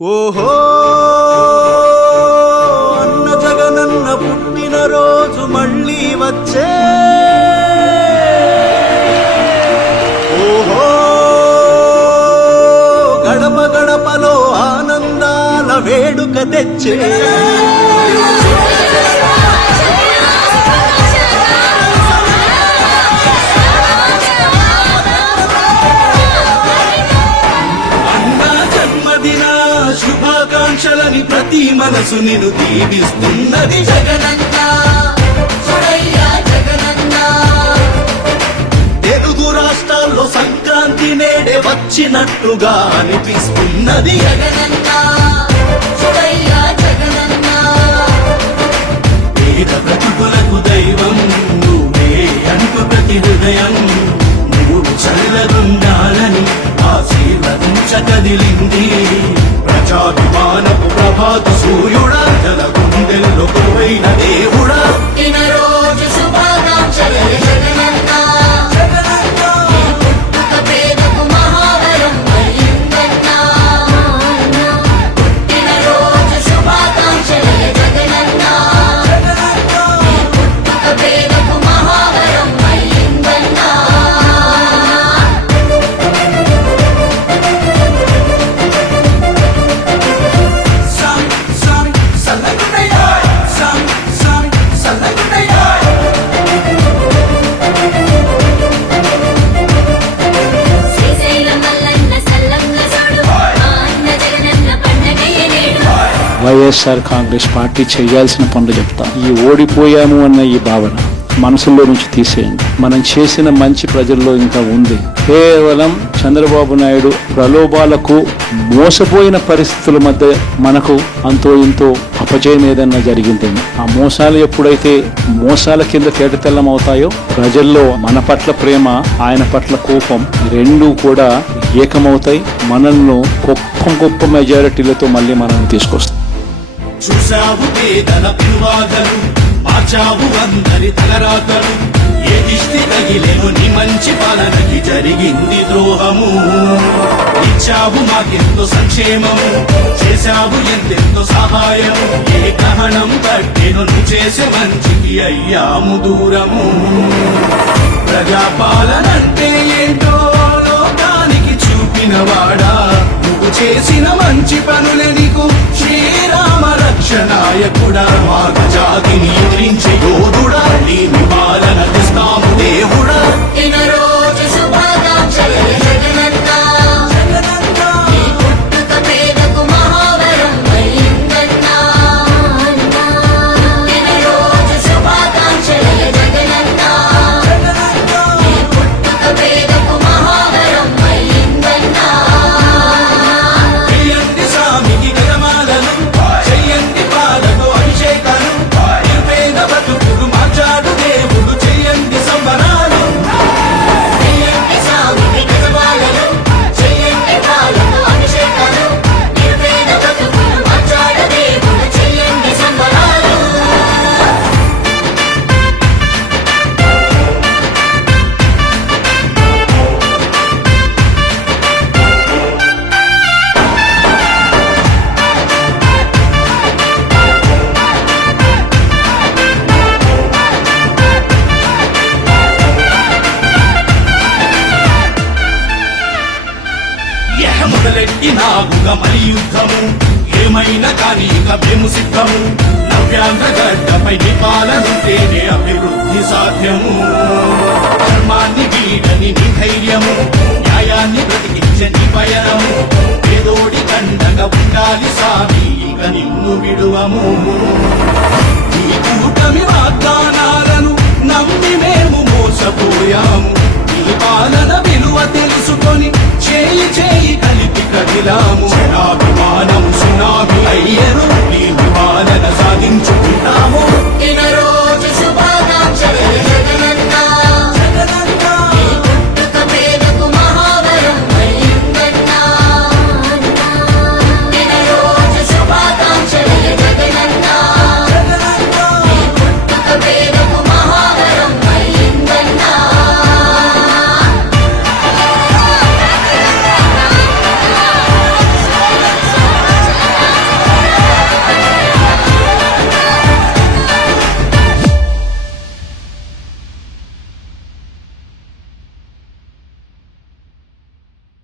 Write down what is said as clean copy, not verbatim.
ఓహో అన్న జగనన్న పుట్టిన రోజు మళ్ళీ వచ్చే ఓహో గడప గడపలో ఆనందాల వేడుక తెచ్చే శుభాకాంక్షలని ప్రతి మనసు నిన్ను దీవిస్తున్నది జగనన్న జగనన్న. తెలుగు రాష్ట్రాల్లో సంక్రాంతి నేడే వచ్చినట్టుగా అనిపిస్తున్నది జగనన్న జగనన్న. పేద ప్రతిభలకు దైవం నువ్వే అంటూ ప్రతి హృదయం నువ్వు చల్లగుండాలని ఆశీర్వదించ కదిలింది ప్రజాభిమానపు ప్రభాత సూర్యుడా జల గుండెల్లో కొలువైన దేవుడా. రోజు శుభాకాంక్షలు జగనన్న జగనన్న. పుట్టుక పేదకు మహావరం అయ్యిందన్న. పుట్టినరోజు శుభాకాంక్షలు జగనన్న జగనన్న. పుట్టుక పేదకు మహావరం అయ్యిందన్న. వైఎస్ఆర్ కాంగ్రెస్ పార్టీ చేయాల్సిన పనులు చెప్తాం. ఈ ఓడిపోయాము అన్న ఈ భావన మనసులో నుంచి తీసేయండి. మనం చేసిన మంచి ప్రజల్లో ఇంకా ఉంది. కేవలం చంద్రబాబు నాయుడు ప్రలోభాలకు మోసపోయిన పరిస్థితుల మధ్య మనకు అంతో ఇంతో అపజయం ఏదన్నా జరిగిందేమో. ఆ మోసాలు ఎప్పుడైతే మోసాల కింద తేటతెల్లం అవుతాయో ప్రజల్లో మన పట్ల ప్రేమ, ఆయన పట్ల కోపం రెండూ కూడా ఏకమవుతాయి. మనల్ని గొప్ప మెజారిటీలతో మళ్ళీ మనల్ని తీసుకొస్తాం. చూసావు పేదల పిలువాగలు, మార్చావు అందరి తలరాతలు. ఏ దిష్టి తగిలేను నీ మంచి పాలనకి జరిగింది ద్రోహము. ఇచ్చావు మాకెంతో సంక్షేమము, చేశావు ఎంతెంతో సహాయము. ఏ గ్రహణం తట్టెను నువ్వు చేసే మంచికి అయ్యాము దూరము. ప్రజాపాలనంటే ఏంటో లోకానికి చూపినవాడా, నువ్వు చేసిన మంచి పనులే నీకు శ్రీరామ రక్షనాయకుడా. మాగ జాతిని ఎదిరించే యోధుడా, నీ పాలన తెస్తాము దేవుడా. రోజు శుభాకాంక్షలు జగనన్న జగనన్న. పుట్టుక పేదకు మహావరం అయ్యిందన్న. రోజు శుభాకాంక్షలు జగనన్న జగనన్న. పుట్టుక పేదకు మహావరం అయ్యిందన్న. చెయ్యండి స్వామికి గజమాలను, చెయ్యండి పాలకు అభిషేకాలు. నిర్వేద బతుకులు మార్చాడు దేవుడు, చెయ్యండి సంబరాలు. చెయ్యండి స్వామికి గజమాలను, చెయ్యండి పాలకు అభిషేకాలు. నిర్వేద బతుకులు మార్చాడు దేవుడు, చెయ్యండి సంబరాలు. మొదలెట్టినాగుగ మలి యుద్ధము, ఏమైనా కానీ ఇక మేము సిద్ధము. నవ్యాంధ్ర గడ్డపై నీ పాలనుంటేనే అభివృద్ధి సాధ్యము. ధర్మాన్ని వీడని నీ ధైర్యము, న్యాయాన్ని బ్రతికించే నీ పయనము. పేదోడి కండగా ఉండాలి సామి, ఇక నిన్ను విడువము. నీ కూటమి వాగ్దానాలను నమ్మి మేము మోసపోయాము. నీ పాలన విలువ తెలుసుకొని చేయి చేయి కలిపి కదిలాము.